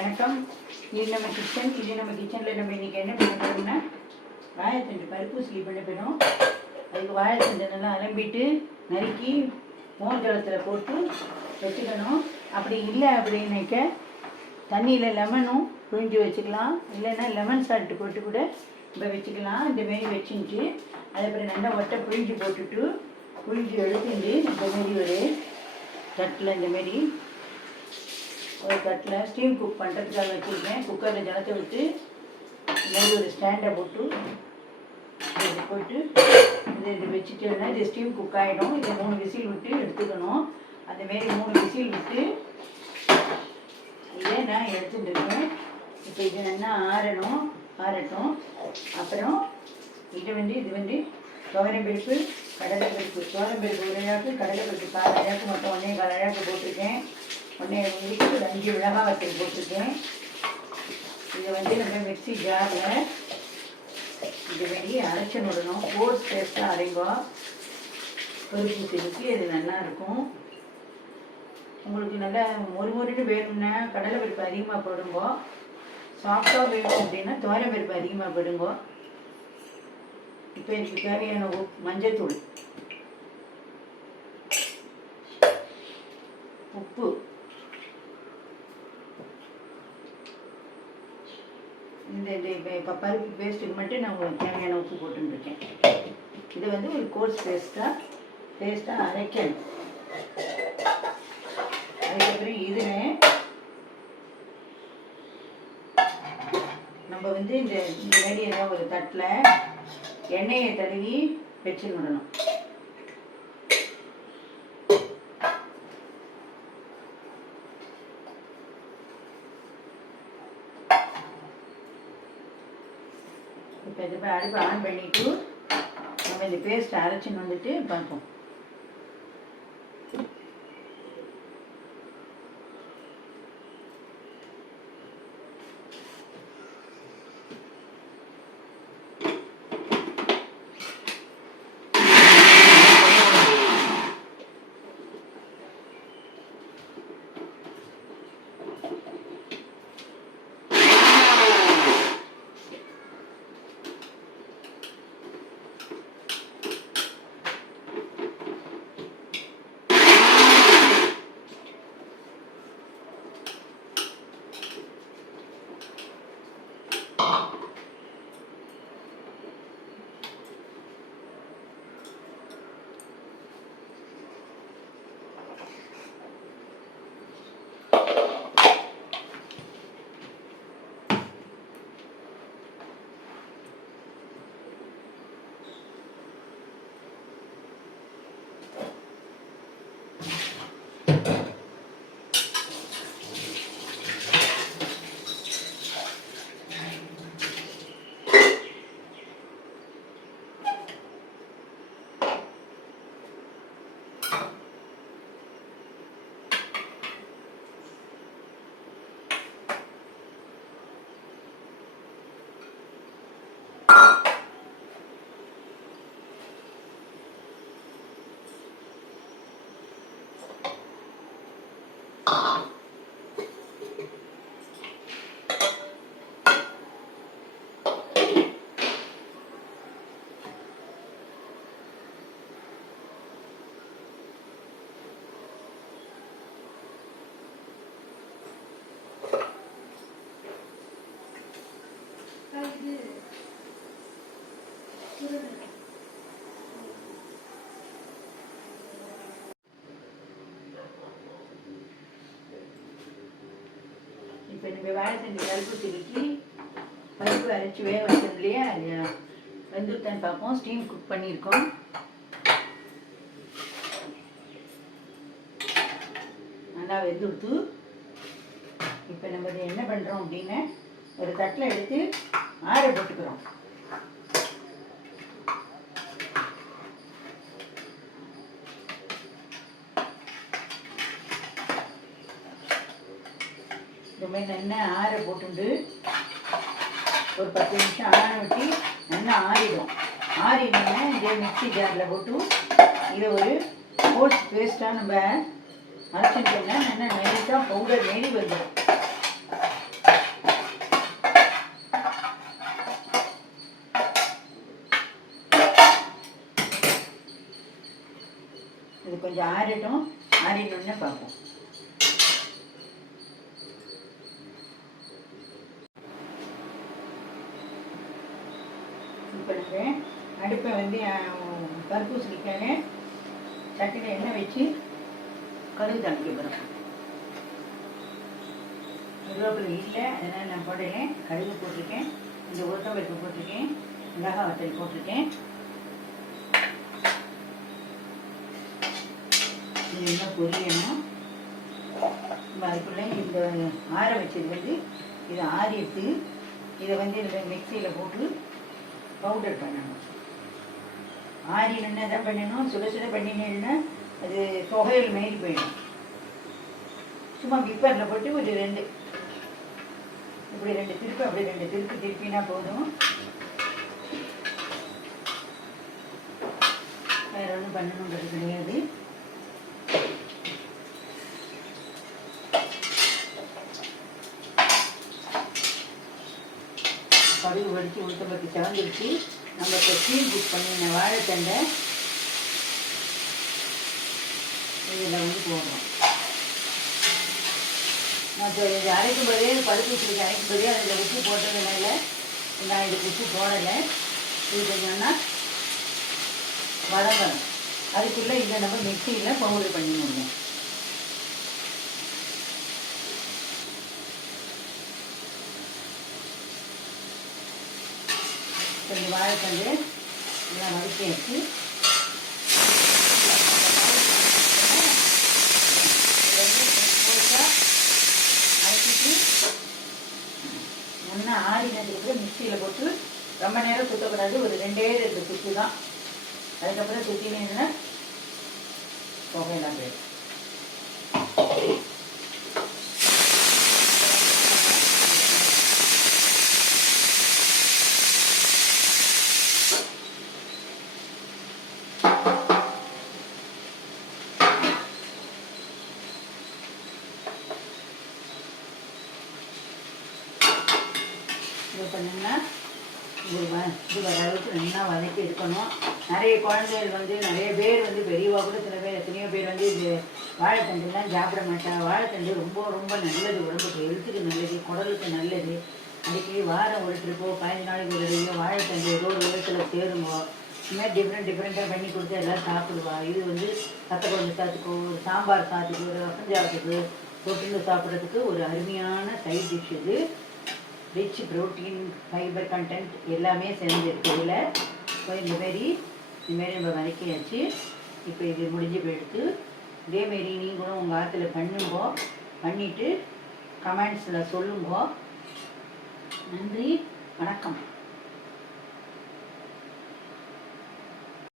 வணக்கம். இது நம்ம கிச்சன் இது நம்ம கிச்சனில் நம்ம இன்றைக்கி என்ன பண்ண போகிறோம்னா வாழைத்தண்டு பருப்பு சிலி பண்ண போயிடும் அதுக்கு வாழைத்தண்டை நல்லா அலம்பிட்டு நறுக்கி மோஞ்சளத்தில் போட்டு வச்சுக்கணும். அப்படி இல்லை அப்படின்னாக்க தண்ணியில் லெமனும் புழிஞ்சு வச்சுக்கலாம். இல்லைன்னா லெமன் சால்ட்டு போட்டு கூட இப்போ வச்சுக்கலாம். இந்த மாரி வச்சுட்டு அதுக்கப்புறம் நல்லா ஒட்டை புழிஞ்சு போட்டுட்டு புழிஞ்சு எடுத்துட்டு இந்த மாரி ஒரு தட்டில் இந்த மாரி ஒரு தட்டில் ஸ்டீம் குக் பண்ணுறதுக்காக வச்சுருக்கேன். குக்கரில் ஜலத்தை விட்டு இந்த ஒரு ஸ்டாண்டை போட்டு இது போட்டு இது இது வச்சுட்டோம்னா இது ஸ்டீம் குக் ஆகிடும் இதை மூணு விசில் விட்டு எடுத்துக்கணும். அதுமாரி மாரி மூணு விசில் விட்டு இதே நான் எடுத்துகிட்டு இருக்கேன். இப்போ இது நல்லா ஆறணும் ஆறட்டும். அப்புறம் இது வந்து இது வந்து துவரம்பருப்பு கடலைப்பருப்பு துவரம்பருப்பு ஒரு அழகாக்கு கடலைப்பருப்பு கால் அழகாக்கு மொத்தம் ஒன்றே கால் அழகாக்கு போட்டிருக்கேன். ஒன்றே வீட்டுக்கு ஒரு அஞ்சு மிளகா வத்தல் போட்டுருக்கேன் இதை வந்து நம்ம மிக்ஸி ஜாரில் இது வேண்டி அரைச்சி விடணும். கோர்ஸ் பேஸ்ட்டாக அரைங்கோ பருப்பு சிலுக்கி அது நல்லாயிருக்கும் உங்களுக்கு நல்லா ஒரு மொறுன்னு வேணும்னா கடலை பருப்பு அதிகமாக போடுங்கோ. சாஃப்டாக வேணும் அப்படின்னா துவரம் பருப்பு அதிகமாக போடுங்கோ. இப்போ எனக்கு தேவையான உப் மஞ்சத்தூள் உப்பு. இந்த இந்த இப்போ இப்போ பருப்பு பேஸ்ட்டுக்கு மட்டும் நான் உங்களுக்கு தேவையான உப்பு போட்டுருக்கேன் இது வந்து ஒரு கோர்ஸ் பேஸ்ட்டாக பேஸ்ட்டாக அரைக்கணும். அதுக்கப்புறம் இதில் நம்ம வந்து இந்த இந்த மாதிரி ஒரு தட்டில் எண்ணெயை தடவி வச்சு விடணும் இப்போ இது போய் அடுப்பு ஆன் பண்ணிவிட்டு நம்ம இந்த பேஸ்ட் அரைச்சின்னு வந்துட்டு பார்ப்போம் இப்போ நம்ம வாழைத்தண்டு பருப்பு திருக்கி பருப்பு அரைச்சி வேக வச்சோம் இல்லையா அது வெந்துருத்தான்னு பார்ப்போம். ஸ்டீம் குக் பண்ணியிருக்கோம். நல்லா வெந்துடுத்து இப்போ நம்ம என்ன பண்ணுறோம் அப்படின்னு ஒரு தட்டில் எடுத்து ஆற போட்டுக்கிறோம். இந்த மாதிரி நல்லா ஆற போட்டுண்டு ஒரு பத்து நிமிஷம் ஆற விட்டு நல்லா ஆறிடும். ஆறிடுன்னா இதே மிக்சி ஜாரில் போட்டு இதை ஒரு கோல்ஸ் பேஸ்ட்டாக நம்ம அரைச்சிட்டோம்னா நல்லா நெருக்காக பவுடர் மாரி வந்துடும். இது கொஞ்சம் ஆறட்டும். ஆறிடணும்னு பார்ப்போம். அடுப்பை வந்து அஹ், பருப்பு சட்டியில் எண்ணெய் வச்சு கடுகு தாளிக்க போகிறோம் கருவேப்பிலை இல்லை அதனால் நான் போடுறேன் கடுகு போட்டிருக்கேன். இந்த உளுத்தம் போட்டிருக்கேன். மிளகாய் வத்தல் போட்டிருக்கேன். இது இன்னும் பொரியணும் அதுக்குள்ளே இந்த ஆற வச்சது வந்து இதை ஆறிட்டு இதை வந்து இதில் மிக்சியில் போட்டு பவுடர் பண்ணணும். ஆறினா தான் பண்ணணும் சுட சுட பண்ணினேன்னா அது தொகையில் மாரி போயிடும். சும்மா பிப்பரில் போட்டு ஒரு ரெண்டு இப்படி ரெண்டு திருப்பு அப்படி ரெண்டு திருப்பி திருப்பினா போதும். வேற ஒன்றும் பண்ணணுன்றது கிடையாது. கடுகு வடித்து உளுத்தம்பருத்தி திறந்துருச்சு நம்ம இப்போ சீல் புக் பண்ணின வாழைத்தண்டை இதில் வந்து போடுறோம் நான் இப்போ இது அரைக்கும் போதே பருப்பு வச்சுருக்கு அரைக்கும் போதே அதில் உப்பு போட்டதுனால நான் இதுக்கு உப்பு போடலை. இது கொஞ்சம்னா வதங்கணும் அதுக்குள்ளே இதை நம்ம மிக்சியில் பவுடர் பண்ணி கொஞ்சம் வாழைத்தண்டு எல்லாம் வதக்கி வச்சு அரைச்சிட்டு முன்னே ஆறினதுக்கு மிக்சியில் போட்டு ரொம்ப நேரம் சுத்தக்கூடாது ஒரு ரெண்டே ரெண்டு சுத்து தான் அதுக்கப்புறம் சுற்றினீங்கன்னா புகையெல்லாம் போயிடும். இது பண்ணிங்கன்னா இது வ இது வர அளவுக்கு நல்லா வதக்கி எடுக்கணும். நிறைய குழந்தைகள் வந்து நிறைய பேர் வந்து பெரியவா கூட சில பேர் எத்தனையோ பேர் வந்து இது வாழைத்தண்டுலாம் சாப்பிட மாட்டாங்க. வாழைத்தண்டு ரொம்ப ரொம்ப நல்லது உடம்புக்கு எழுத்துக்கு நல்லது குடலுக்கு நல்லது. அன்றைக்கி வாரம் ஒரு ட்ரிப்போ பதினஞ்சு நாளைக்கு ஒரு தடவையோ வாழைத்தண்டு ஏதோ ஒரு விதத்தில் சேருங்கோ. இந்த மாதிரி டிஃப்ரெண்ட் டிஃப்ரெண்ட்டாக பண்ணி கொடுத்து எல்லோரும் சாப்பிடுவா. இது வந்து சத்த குழம்பு சாத்துக்கோ ஒரு சாம்பார் சாத்துக்கு ஒரு ரசம் சாதத்துக்கு சாப்பிட்றதுக்கு ஒரு அருமையான சைட் டிஷ் இது. ரிச் ப்ரோட்டீன் ஃபைபர் கண்டென்ட் எல்லாமே சேர்ந்துருக்கு இதில் ஸோ இந்த மாரி இதுமாரி நம்ம வதக்கியாச்சு. இப்போ இது முடிஞ்சு போயிடுத்து இதேமாரி நீங்களும் உங்கள் ஆற்றுல பண்ணுங்கோ. பண்ணிவிட்டு கமெண்ட்ஸில் சொல்லுங்கோ. நன்றி வணக்கம்.